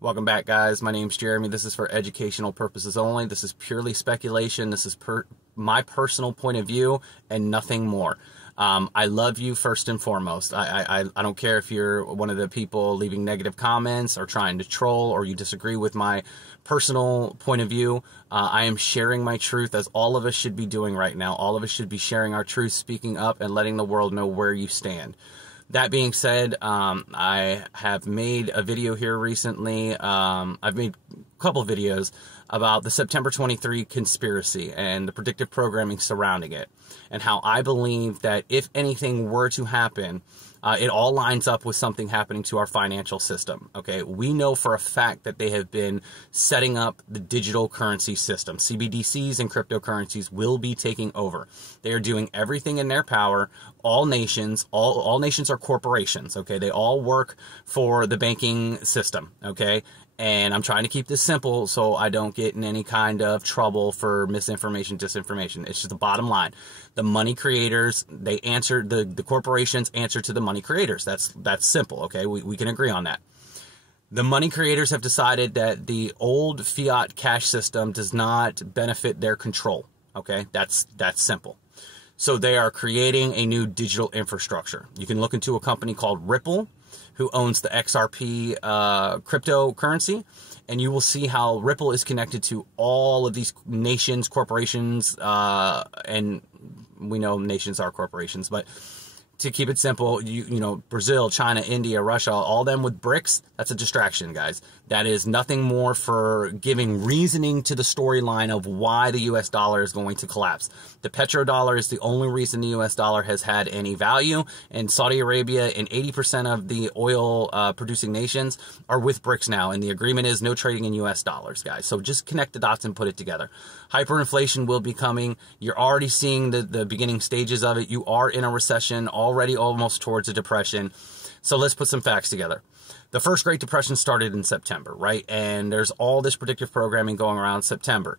Welcome back, guys. My name's Jeremy. This is for educational purposes only. This is purely speculation. This is my personal point of view and nothing more. I love you first and foremost. I don't care if you're one of the people leaving negative comments or trying to troll or you disagree with my personal point of view. I am sharing my truth as all of us should be doing right now. All of us should be sharing our truth, speaking up, and letting the world know where you stand. That being said, I have made a video here recently. I've made a couple videos about the September 23 conspiracy and the predictive programming surrounding it, and how I believe that if anything were to happen, it all lines up with something happening to our financial system. Okay, we know for a fact that they have been setting up the digital currency system. CBDCs and cryptocurrencies will be taking over. They are doing everything in their power. All nations are corporations. Okay, they all work for the banking system. Okay. And I'm trying to keep this simple so I don't get in any kind of trouble for misinformation, disinformation. It's just the bottom line. The money creators, they answer, the corporations answer to the money creators. That's simple, okay? We can agree on that. The money creators have decided that the old fiat cash system does not benefit their control, okay? That's simple. So they are creating a new digital infrastructure. You can look into a company called Ripple, who owns the XRP cryptocurrency, and you will see how Ripple is connected to all of these nations, corporations, and we know nations are corporations, but to keep it simple, you know, Brazil, China, India, Russia, all them with BRICS, that's a distraction, guys. That is nothing more for giving reasoning to the storyline of why the US dollar is going to collapse. The petrodollar is the only reason the US dollar has had any value, and Saudi Arabia and 80% of the oil producing nations are with BRICS now, and the agreement is no trading in US dollars, guys. So just connect the dots and put it together. Hyperinflation will be coming. You're already seeing the beginning stages of it. You are in a recession, already almost towards a depression. So let's put some facts together. The first Great Depression started in September, right? And there's all this predictive programming going around September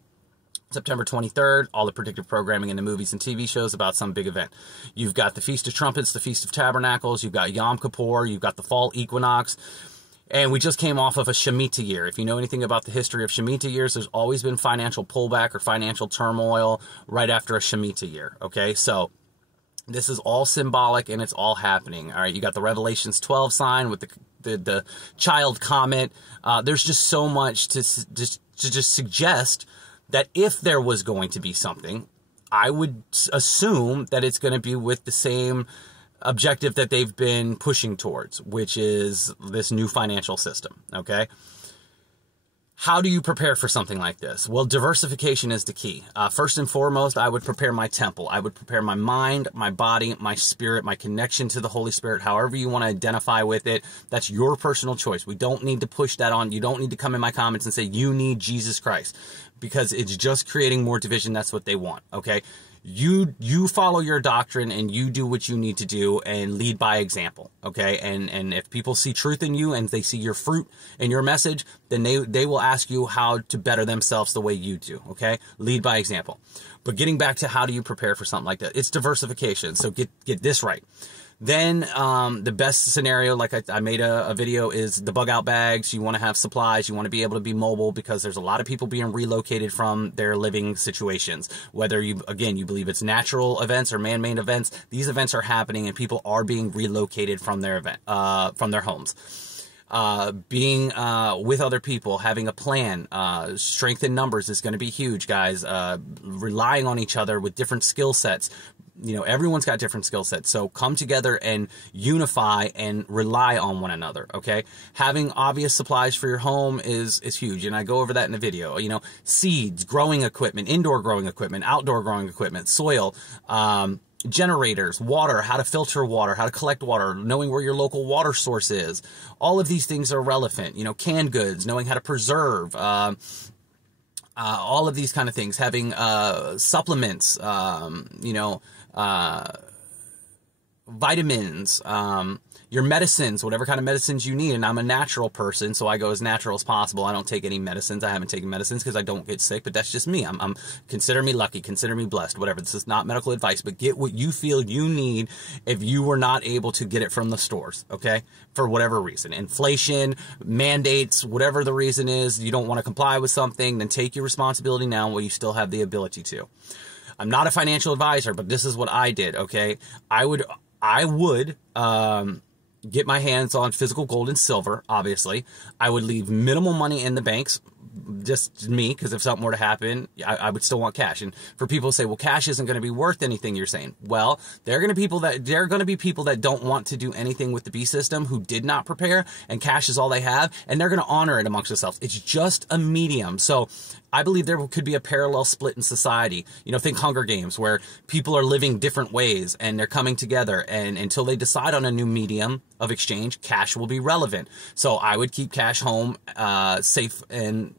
23rd, all the predictive programming in the movies and TV shows about some big event. You've got the Feast of Trumpets, the Feast of Tabernacles, you've got Yom Kippur, you've got the fall equinox, and we just came off of a Shemitah year. If you know anything about the history of Shemitah years, there's always been financial pullback or financial turmoil right after a Shemitah year, okay? So this is all symbolic and it's all happening. All right, you got the Revelations 12 sign with the child comet. There's just so much to just suggest that if there was going to be something, I would assume that it's going to be with the same objective that they've been pushing towards, which is this new financial system, okay? How do you prepare for something like this? Well, diversification is the key. First and foremost, I would prepare my temple. I would prepare my mind, my body, my spirit, my connection to the Holy Spirit, however you want to identify with it. That's your personal choice. We don't need to push that on. You don't need to come in my comments and say you need Jesus Christ, because it's just creating more division. That's what they want, okay? You follow your doctrine and you do what you need to do and lead by example, okay? And if people see truth in you and they see your fruit and your message, then they will ask you how to better themselves the way you do, okay? Lead by example. But getting back to how do you prepare for something like that, it's diversification. So get this right. Then the best scenario, like I made a video, is the bug out bags. You want to have supplies. You want to be able to be mobile, because there's a lot of people being relocated from their living situations. Whether you believe it's natural events or man-made events, these events are happening and people are being relocated from their from their homes. Being with other people, having a plan, strength in numbers is going to be huge, guys. Relying on each other with different skill sets. You know, everyone's got different skill sets. So come together and unify and rely on one another, okay? Having obvious supplies for your home is huge, and I go over that in the video. You know, seeds, growing equipment, indoor growing equipment, outdoor growing equipment, soil, generators, water, how to filter water, how to collect water, knowing where your local water source is. All of these things are relevant. You know, canned goods, knowing how to preserve, all of these kind of things, having supplements, you know, vitamins, your medicines, whatever kind of medicines you need. And I'm a natural person, so I go as natural as possible. I don't take any medicines. I haven't taken medicines because I don't get sick, but that's just me. I'm consider me lucky, consider me blessed, whatever. This is not medical advice, but get what you feel you need if you were not able to get it from the stores, okay? For whatever reason, inflation, mandates, whatever the reason is, you don't want to comply with something, then take your responsibility now while you still have the ability to. I'm not a financial advisor, but this is what I did, okay? I would get my hands on physical gold and silver, obviously. I would leave minimal money in the banks, just me, because if something were to happen, I would still want cash. And for people to say, well, cash isn't going to be worth anything, you're saying. Well, there are going to be people that don't want to do anything with the B system, who did not prepare, and cash is all they have, and they're going to honor it amongst themselves. It's just a medium. So I believe there could be a parallel split in society. You know, think Hunger Games, where people are living different ways and they're coming together, and until they decide on a new medium of exchange, cash will be relevant. So I would keep cash home, safe, and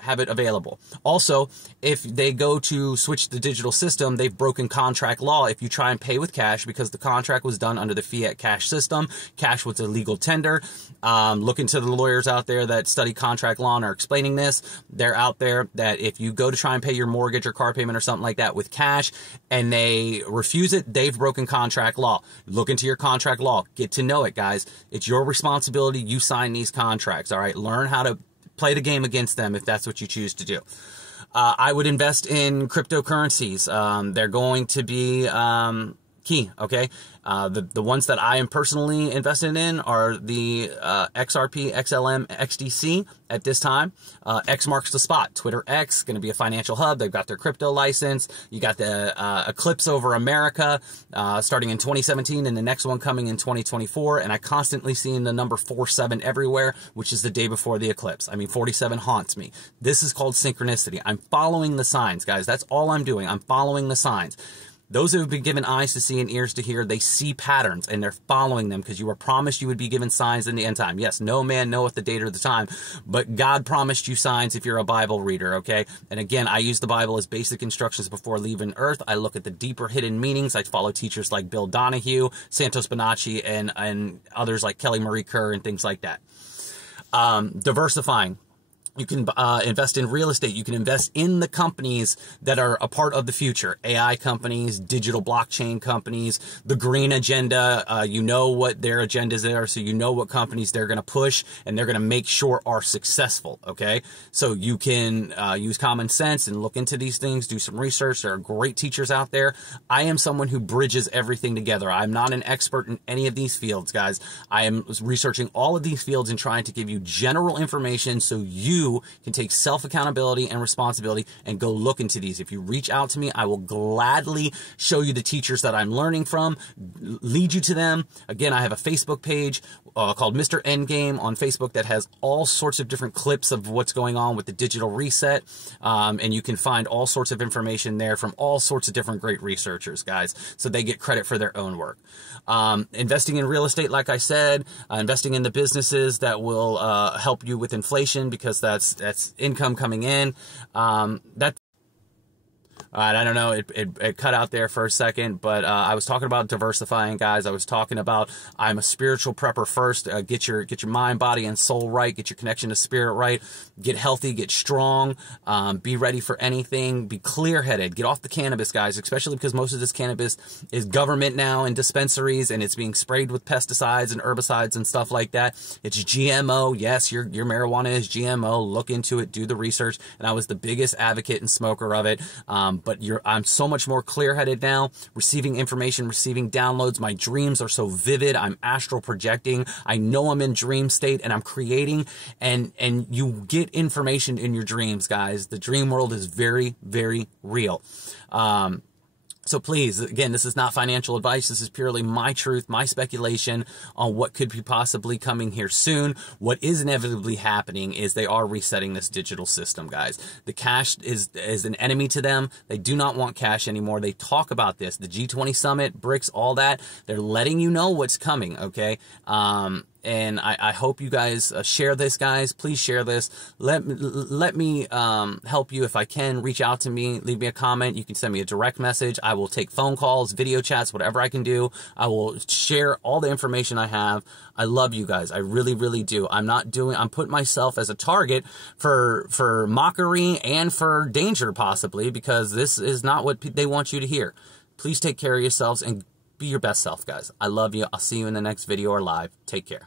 have it available. Also, if they go to switch the digital system, they've broken contract law. If you try and pay with cash, because the contract was done under the fiat cash system, cash was a legal tender. Look into the lawyers out there that study contract law and are explaining this. They're out there that if you go to try and pay your mortgage or car payment or something like that with cash and they refuse it, they've broken contract law. Look into your contract law. Get to know it, guys. It's your responsibility. You sign these contracts, all right? Learn how to play the game against them if that's what you choose to do. I would invest in cryptocurrencies. They're going to be key, okay? The ones that I am personally invested in are the XRP, XLM, XDC at this time. X marks the spot. Twitter X, going to be a financial hub. They've got their crypto license. You got the Eclipse over America starting in 2017 and the next one coming in 2024. And I constantly seeing the number 47 everywhere, which is the day before the eclipse. I mean, 47 haunts me. This is called synchronicity. I'm following the signs, guys. That's all I'm doing. I'm following the signs. Those who have been given eyes to see and ears to hear, they see patterns and they're following them because you were promised you would be given signs in the end time. Yes, no man knoweth the date or the time, but God promised you signs if you're a Bible reader, okay? And again, I use the Bible as basic instructions before leaving Earth. I look at the deeper hidden meanings. I follow teachers like Bill Donahue, Santos Bonacci, and others like Kelly Marie Kerr and things like that. Diversifying. You can invest in real estate. You can invest in the companies that are a part of the future. AI companies, digital blockchain companies, the green agenda. You know what their agendas are, so you know what companies they're going to push and they're going to make sure are successful, okay? So you can use common sense and look into these things, do some research. There are great teachers out there. I am someone who bridges everything together. I'm not an expert in any of these fields, guys. I am researching all of these fields and trying to give you general information so you can take self-accountability and responsibility and go look into these. If you reach out to me, I will gladly show you the teachers that I'm learning from, lead you to them. Again, I have a Facebook page called Mr. Endgame on Facebook that has all sorts of different clips of what's going on with the digital reset. And you can find all sorts of information there from all sorts of different great researchers, guys. So they get credit for their own work. Investing in real estate, like I said, investing in the businesses that will help you with inflation, because that's income coming in. I don't know, it cut out there for a second, but I was talking about diversifying, guys. I was talking about I'm a spiritual prepper first. Get your mind, body, and soul right. Get your connection to spirit right. Get healthy, get strong, be ready for anything, be clear-headed. Get off the cannabis, guys, especially because most of this cannabis is government now in dispensaries, and it's being sprayed with pesticides and herbicides and stuff like that. It's GMO. Yes, your marijuana is GMO. Look into it, do the research, and I was the biggest advocate and smoker of it. But I'm so much more clear-headed now, receiving information, receiving downloads. My dreams are so vivid. I'm astral projecting. I know I'm in dream state and I'm creating, and you get information in your dreams, guys. The dream world is very, very real. So please, again, this is not financial advice. This is purely my truth, my speculation on what could be possibly coming here soon. What is inevitably happening is they are resetting this digital system, guys. The cash is an enemy to them. They do not want cash anymore. They talk about this, the G20 summit, BRICS, all that. They're letting you know what's coming, okay? I hope you guys share this, guys. Please share this. Let me help you if I can. Reach out to me. Leave me a comment. You can send me a direct message. I will take phone calls, video chats, whatever I can do. I will share all the information I have. I love you guys. I really, really do. I'm putting myself as a target for mockery and for danger, possibly, because this is not what they want you to hear. Please take care of yourselves and be your best self, guys. I love you. I'll see you in the next video or live. Take care.